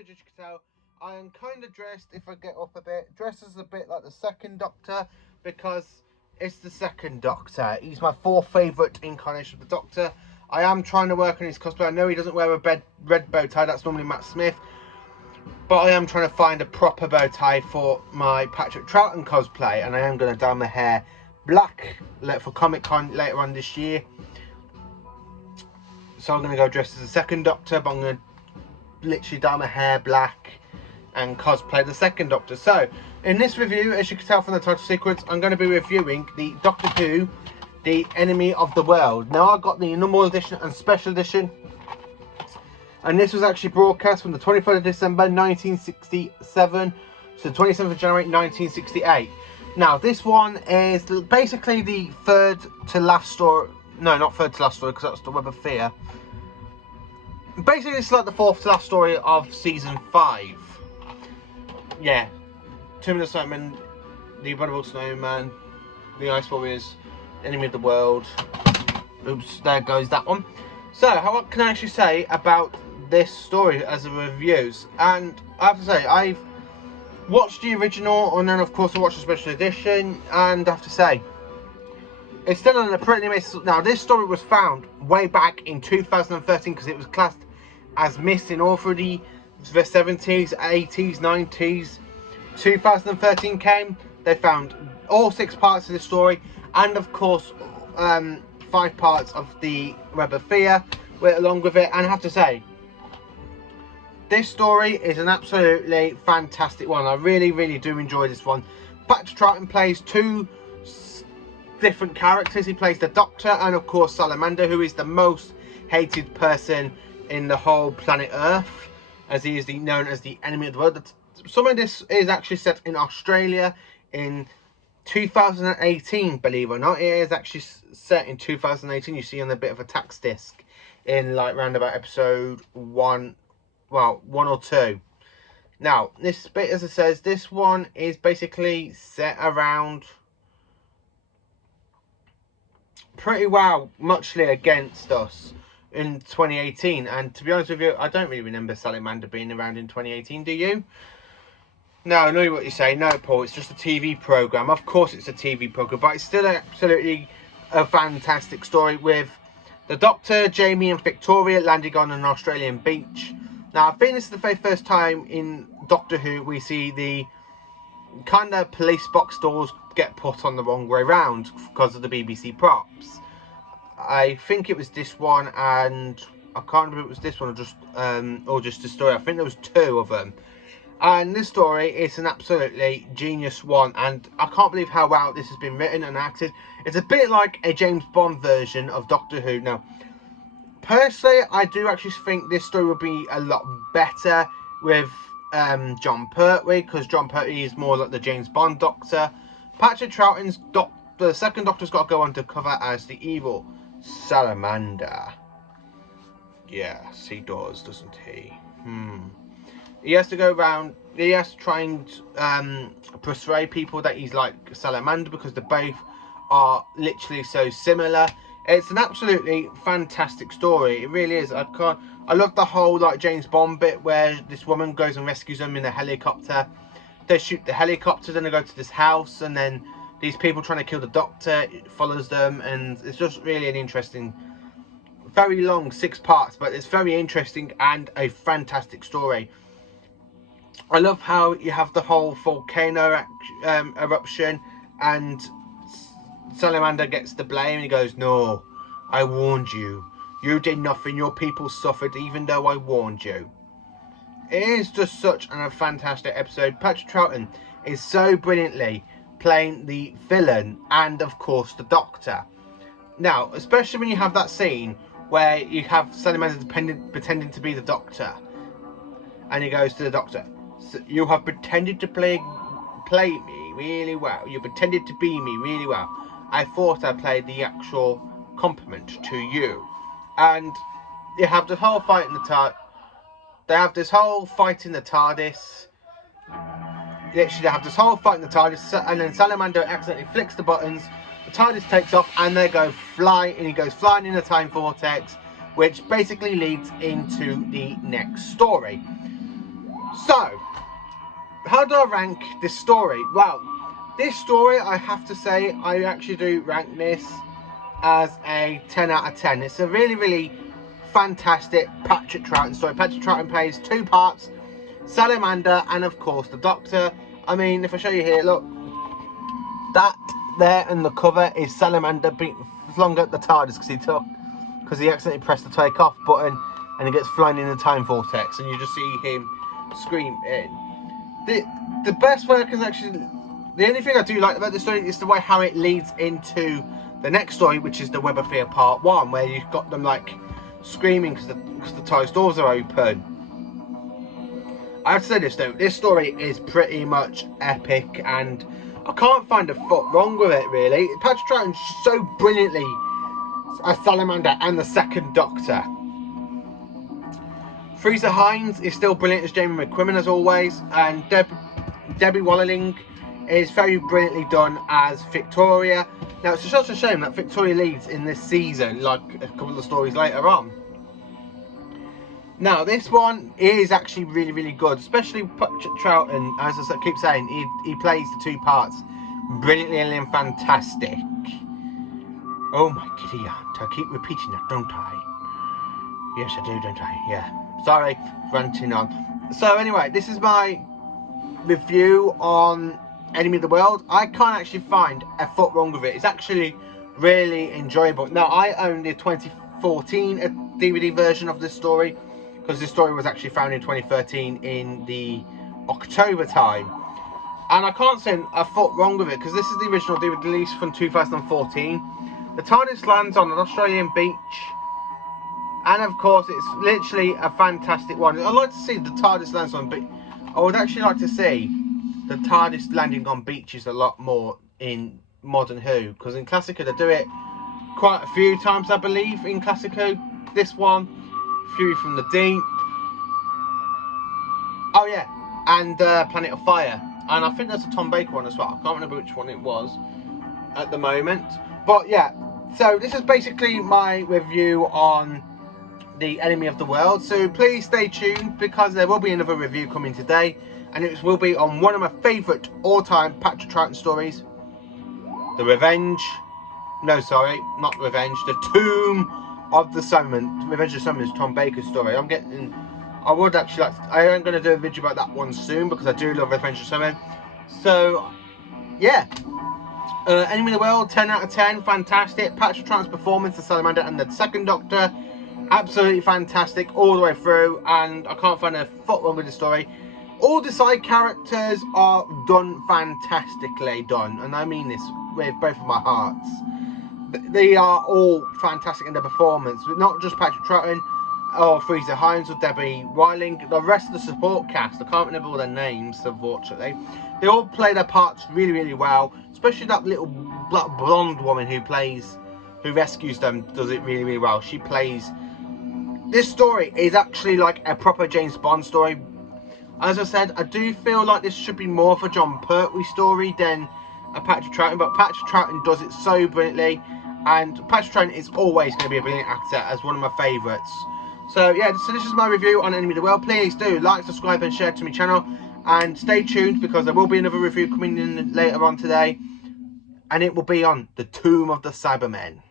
footage, you can tell, I am kind of dressed, if I get up a bit, dressed as a bit like the second Doctor, because it's the second Doctor. He's my fourth favourite incarnation of the Doctor. I am trying to work on his cosplay. I know he doesn't wear a red bow tie, that's normally Matt Smith. But I am trying to find a proper bow tie for my Patrick Troughton cosplay. And I am going to dye my hair black for Comic Con later on this year. So I'm going to go dressed as the second Doctor, but I'm going to literally dye my hair black and cosplay the second Doctor. So in this review, as you can tell from the title sequence, I'm going to be reviewing the Doctor Who, The Enemy of the World. Now I got the normal edition and special edition, and this was actually broadcast from the 23rd of December 1967 to the 27th of January 1968. Now this one is basically the third to last story. No, not third to last story, because that's the Web of Fear. Basically, it's like the fourth to last story of season 5. Yeah, Tomb of the Snowman, The Abominable Snowman, The Ice Warriors, Enemy of the World. Oops, there goes that one. So, what can I actually say about this story as a reviews? And I have to say, I've watched the original, and then of course I watched the special edition, and I have to say, it's still on a pretty amazing. Now, this story was found way back in 2013 because it was classed as missing all through the 70s, 80s, 90s. 2013 came, they found all 6 parts of the story, and of course 5 parts of the Web of Fear along with it. And I have to say, this story is an absolutely fantastic one. I really do enjoy this one. Patrick Troughton plays 2 different characters. He plays the Doctor and of course Salamander, who is the most hated person in the whole planet Earth, as he is known as the enemy of the world. Some of this is actually set in Australia in 2018, believe it or not. It is actually set in 2018. You see on a bit of a tax disc in like round about episode 1, well, 1 or 2. Now this bit, as it says, this one is basically set around pretty well muchly against us in 2018, and to be honest with you, I don't really remember Salamander being around in 2018. Do you? No, I know what you say. No, Paul, it's just a TV program. Of course it's a TV program, but it's still absolutely a fantastic story with the Doctor, Jamie and Victoria landing on an Australian beach. Now I think this is the very first time in Doctor Who we see the kind of police box doors get put on the wrong way round because of the BBC props. I think it was this one, and I can't remember if it was this one or just a story. I think there was 2 of them. And this story is an absolutely genius one, and I can't believe how well this has been written and acted. It's a bit like a James Bond version of Doctor Who. Now, personally, I do actually think this story would be a lot better with Jon Pertwee, because Jon Pertwee is more like the James Bond Doctor. Patrick Troughton's the second Doctor's got to go undercover as the evil Salamander. Yes, he does, doesn't he? He has to go around, he has to try and persuade people that he's like Salamander, because they both are literally so similar. It's an absolutely fantastic story. It really is. I love the whole like James Bond bit where this woman goes and rescues them in a helicopter. They shoot the helicopter, then they go to this house, and then these people trying to kill the Doctor, it follows them, and it's just really an interesting, very long 6 parts, but it's very interesting and a fantastic story. I love how you have the whole volcano eruption, and Salamander gets the blame, and he goes, "No, I warned you. You did nothing. Your people suffered even though I warned you." It is just such a fantastic episode. Patrick Troughton is so brilliantly playing the villain and of course the Doctor. Now, especially when you have that scene where you have Salamander pretending to be the Doctor, and he goes to the Doctor, "So you have pretended to play me really well. You pretended to be me really well. I thought I played the actual compliment to you." And you have the whole fight in the TARDIS. They have this whole fight in the TARDIS. Literally, they have this whole fight in the TARDIS, and then Salamander accidentally flicks the buttons. The TARDIS takes off, and they go flying, and he goes flying in a time vortex, which basically leads into the next story. So, how do I rank this story? Well, this story, I have to say, I actually do rank this as a 10 out of 10. It's a really, really fantastic Patrick Troughton story. Patrick Troughton plays 2 parts, Salamander and of course the Doctor. I mean, if I show you here, look, that there and the cover is Salamander flung at the TARDIS because he accidentally pressed the take off button and he gets flying in the time vortex, and you just see him scream in. The best work is actually, the only thing I do like about the story is the way how it leads into the next story, which is the Web of Fear Part 1, where you've got them like screaming because the TARDIS doors are open. I have to say this though, this story is pretty much epic, and I can't find a foot wrong with it really. Patrick Troughton so brilliantly as Salamander and the Second Doctor. Freezer Hines is still brilliant as Jamie McQuimmen as always, and Debbie Walling is very brilliantly done as Victoria. Now it's such a shame that Victoria leads in this season, like a couple of stories later on. Now this one is actually really, really good, especially Patrick Troughton, as I keep saying, he plays the 2 parts brilliantly and fantastic. Oh my giddy aunt, I keep repeating that, don't I? Yes I do, don't I? Yeah. Sorry, ranting on. So anyway, this is my review on Enemy of the World. I can't actually find a foot wrong with it. It's actually really enjoyable. Now, I own the 2014 DVD version of this story, because this story was actually found in 2013 in the October time. And I can't say a foot wrong with it, because this is the original DVD release from 2014. The TARDIS lands on an Australian beach. And of course, it's literally a fantastic one. I'd like to see the TARDIS lands on beach. I would actually like to see the TARDIS landing on beaches a lot more in Modern Who, because in Classic Who they do it quite a few times, I believe, in Classic Who. This one, Fury from the Deep. Oh yeah, and Planet of Fire. And I think there's a Tom Baker one as well. I can't remember which one it was at the moment. But yeah, so this is basically my review on the Enemy of the World. So please stay tuned, because there will be another review coming today, and it will be on one of my favourite all-time Patrick Troughton stories, The Tomb of the Cybermen. Revenge of the Cybermen is Tom Baker's story. I would actually like to, I am going to do a video about that one soon, because I do love Revenge of the Cybermen. So yeah, Enemy of the World, 10 out of 10, fantastic. Patrick Troughton's performance as Salamander and the Second Doctor, absolutely fantastic all the way through, and I can't find a foot wrong with the story. All the side characters are done fantastically done, and I mean this with both of my hearts. They are all fantastic in their performance, but not just Patrick Troughton or Freezer Hines or Debbie Walling. The rest of the support cast, I can't remember all their names, unfortunately. They all play their parts really, really well, especially that little black blonde woman who rescues them, does it really, really well. She plays... This story is actually like a proper James Bond story. As I said, I do feel like this should be more of a John Pertwee story than a Patrick Troughton, but Patrick Troughton does it so brilliantly, and Patrick Troughton is always going to be a brilliant actor, as one of my favourites. So yeah, so this is my review on Enemy of the World. Please do like, subscribe and share to my channel, and stay tuned, because there will be another review coming in later on today, and it will be on The Tomb of the Cybermen.